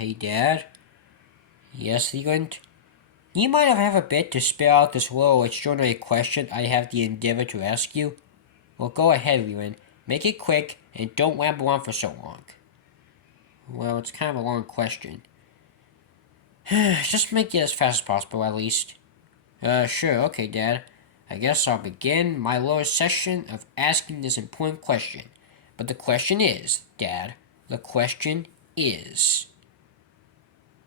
Hey, Dad? Yes, Leland? You might have a bit to spell out this little extraordinary question I have the endeavor to ask you? Well, go ahead, Leland. Make it quick, and don't ramble on for so long. Well, it's kind of a long question. Just make it as fast as possible, at least. Sure, okay, Dad. I guess I'll begin my little session of asking this important question. But the question is, Dad, the question is...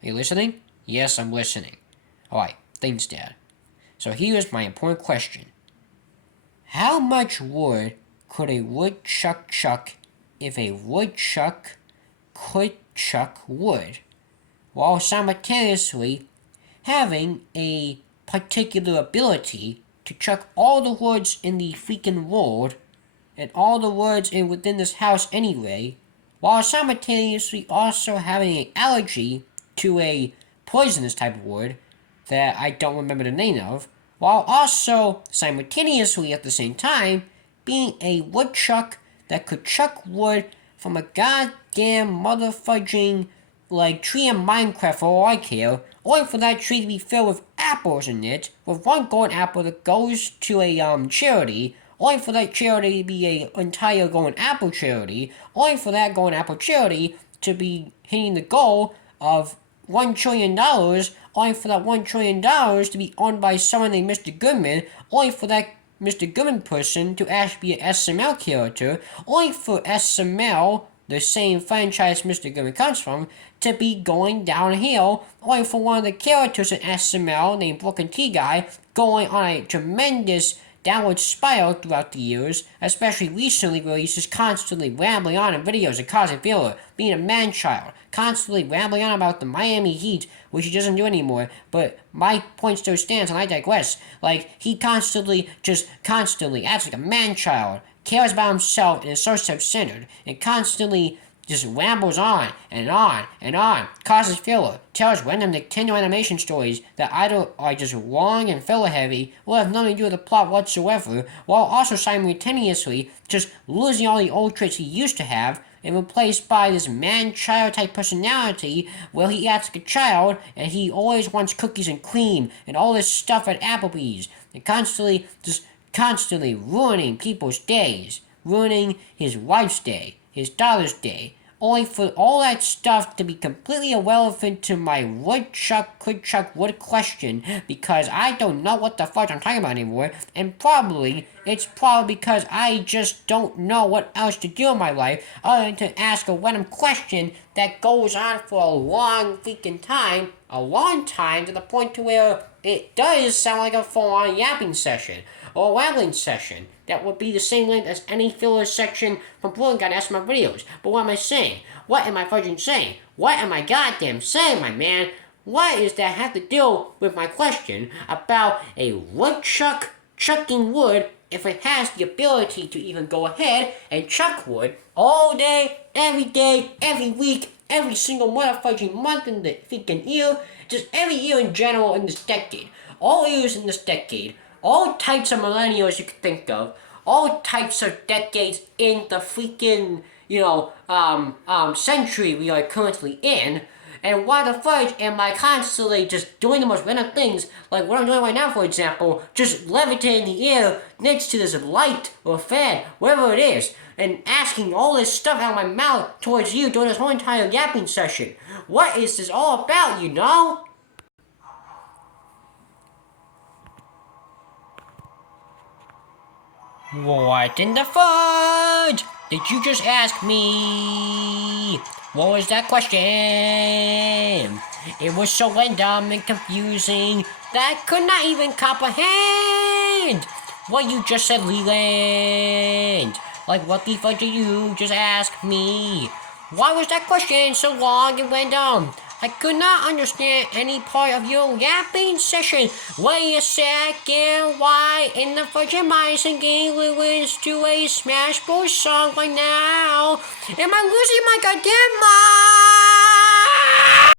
Are you listening? Yes, I'm listening. Alright, thanks, Dad. So here's my important question. How much wood could a woodchuck chuck if a woodchuck could chuck wood, while simultaneously having a particular ability to chuck all the woods in the freaking world, and all the woods within this house anyway, while simultaneously also having an allergy to a poisonous type of wood that I don't remember the name of, while also simultaneously at the same time being a woodchuck that could chuck wood from a goddamn motherfudging tree in Minecraft for all I care, only for that tree to be filled with apples in it, with one golden apple that goes to a charity, only for that charity to be a entire golden apple charity, only for that golden apple charity to be hitting the goal of $1 trillion, only for that $1 trillion to be owned by someone named Mr. Goodman, only for that Mr. Goodman person to actually be an SML character, only for SML, the same franchise Mr. Goodman comes from, to be going downhill, only for one of the characters in SML named Broken T Guy going on a tremendous downward spiral throughout the years, especially recently where he's just constantly rambling on in videos and causing failure, being a man-child, constantly rambling on about the Miami Heat, which he doesn't do anymore, but my point still stands and I digress. He constantly acts like a man-child, cares about himself and is so self-centered, and constantly just rambles on and on and on, causes filler, tells random Nintendo animation stories that either are just long and filler-heavy or have nothing to do with the plot whatsoever, while also simultaneously just losing all the old traits he used to have and replaced by this man-child type personality where he acts like a child and he always wants cookies and cream and all this stuff at Applebee's and constantly ruining people's days, ruining his wife's day, his daughter's day, only for all that stuff to be completely irrelevant to my woodchuck could chuck wood question, because I don't know what the fuck I'm talking about anymore, and it's probably because I just don't know what else to do in my life other than to ask a random question that goes on for a long freaking time, a long time to the point to where it does sound like a full-on yapping session, or a rambling session, that would be the same length as any filler section from Blue Guy asks my videos. But what am I saying? What am I fudging saying? What am I goddamn saying, my man? What does that have to do with my question about a woodchuck chucking wood if it has the ability to even go ahead and chuck wood all day, every week, every single motherfucking month in the freaking year, just every year in general in this decade. All years in this decade. All types of millennials you could think of, all types of decades in the freaking, century we are currently in, and why the fudge am I constantly just doing the most random things, like what I'm doing right now, for example, just levitating in the air next to this light or fan, whatever it is, and asking all this stuff out of my mouth towards you during this whole entire yapping session. What is this all about, you know? What in the fudge did you just ask me? What was that question? It was so random and confusing that I could not even comprehend what you just said, Leland. What the fudge did you just ask me? Why was that question so long and random? I could not understand any part of your yapping session. Wait a second, why in the fudge am I singing lyrics to a Smash Bros. Song right now? Am I losing my goddamn mind?